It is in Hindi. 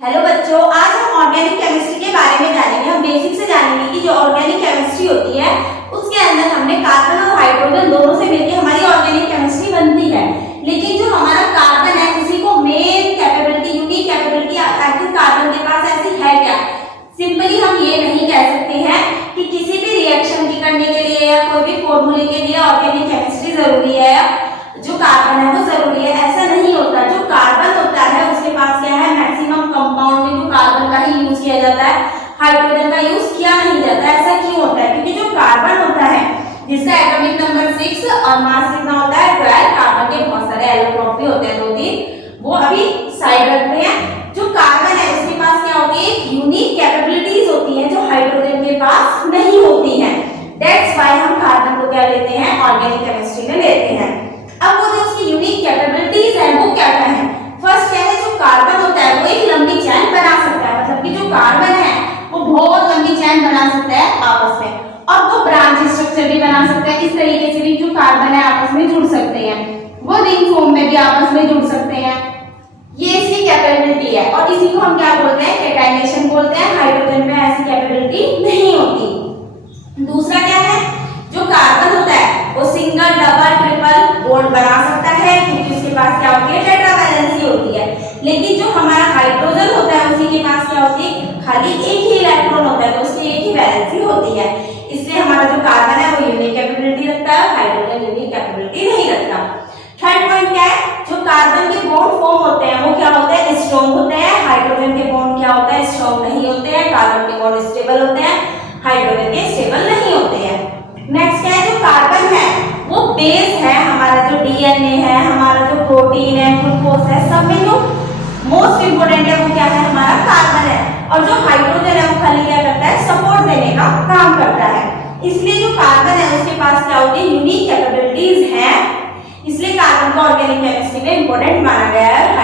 हेलो बच्चों, आज हम ऑर्गेनिक केमिस्ट्री के बारे में जानेंगे। हम बेसिक से जानेंगे कि जो ऑर्गेनिक केमिस्ट्री होती है उसके अंदर हमने कार्बन और हाइड्रोजन दोनों से मिलकर हमारी ऑर्गेनिक केमिस्ट्री बनती है। लेकिन जो हमारा कार्बन है उसी को मेन कैपेबिलिटी, यूनिक कैपेबिलिटी आखिर कार्बन के पास ऐसी है क्या? सिंपली हम ये नहीं कह सकते हैं कि किसी भी रिएक्शन की करने के लिए या कोई भी फॉर्मूले के लिए ऑर्गेनिक केमिस्ट्री जरूरी है, जो कार्बन है वो जरूरी है, ऐसा नहीं होता। जो कार्बन होता है उसके पास क्या है, मैक्सिमम कंपाउंड में जो कार्बन का ही यूज किया जाता है, हाइड्रोजन का यूज किया नहीं जाता। ऐसा क्यों होता है? क्योंकि जो कार्बन होता है जिसका एटॉमिक नंबर 6 और मास कितना होता है 12, कार्बन के बहुत सारे इलेक्ट्रॉन भी होते हैं 2-3, वो अभी साइड रखते हैं। जो कार्बन है उसके पास क्या होती है, एक यूनिक कैपेबिलिटीज होती है जो हाइड्रोजन के पास नहीं होती है। दैट्स व्हाई हम कार्बन को क्या लेते हैं, ऑर्गेनिक केमिस्ट्री में लेते हैं। अब वो जो उसकी यूनिक कैपेबिलिटीज है वो क्या क्या है? फर्स्ट क्या है, जो कार्बन होता है वो एक लंबी चैन बना सकता है, मतलब कि जो कार्बन है वो बहुत लंबी चैन बना सकता है आपस में, और वो ब्रांच स्ट्रक्चर भी बना सकता है। इस तरीके से भी जो कार्बन है आपस में जुड़ सकते हैं, वो रिंग फॉर्म में भी आपस में जुड़ सकते हैं। ये इसकी कैपेबिलिटी है और इसी को हम क्या बोलते हैं, कैटाइनेशन बोलते हैं। हाइड्रोजन में ऐसी कैपेबिलिटी नहीं होती। दूसरा क्या है, जो कार्बन होता है वो सिंगल, डबल, ट्रिपल बॉन्ड बना सकता है क्योंकि उसके पास क्या होती है, टेट्रा वैलेंसी होती है। लेकिन जो हमारा हाइड्रोजन होता है उसी के पास क्या होती है, खाली एक ही इलेक्ट्रॉन होता है, तो उसकी एक ही वैलेंसी होती है। इसलिए हमारा जो कार्बन है वो यूनिक कैपेबिलिटी रखता है, हाइड्रोजन यूनिक कैपेबिलिटी नहीं रखता। थर्ड पॉइंट क्या है, जो कार्बन के बॉन्ड फॉर्म होते हैं वो क्या होते हैं, स्ट्रॉन्ग होते हैं। हाइड्रोजन के बॉन्ड क्या होता है, स्ट्रॉन्ग नहीं होते हैं। कार्बन के बॉन्ड स्टेबल होते हैं, हाइड्रोजन के स्टेबल नहीं होते हैं। नेक्स्ट क्या है, जो कार्बन है वो बेस है, हमारा जो डीएनए है, हमारा जो प्रोटीन है, ग्लूकोज है, सब में जो मोस्ट इंपोर्टेंट है वो क्या है, हमारा कार्बन है। और जो हाइड्रोजन है वो खाली क्या करता है, सपोर्ट देने का काम करता है। इसलिए जो कार्बन है उसके पास क्या होती है, यूनिक कैपेबिलिटीज है। इसलिए कार्बन को ऑर्गेनिक केमिस्ट्री में इंपॉर्टेंट माना गया है।